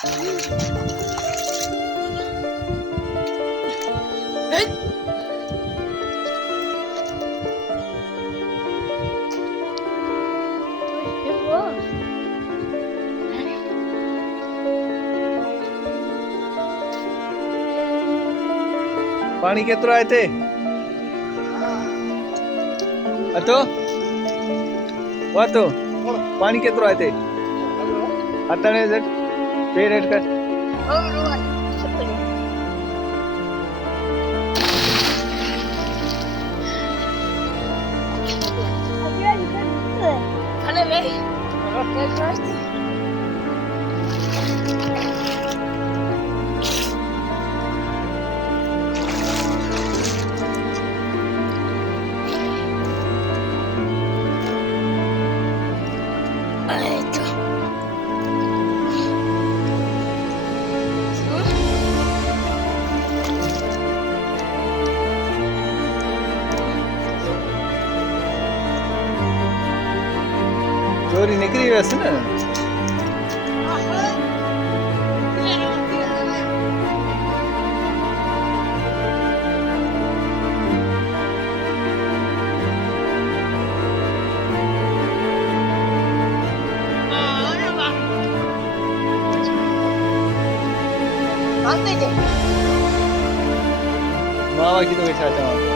पानी केतिरो आहे हिते? अतो वातो पानी केतिरो आहे हिते? हथणे पेर हेठि कर। चोरी निकरी वैसे ना मावा की तो बेचा था।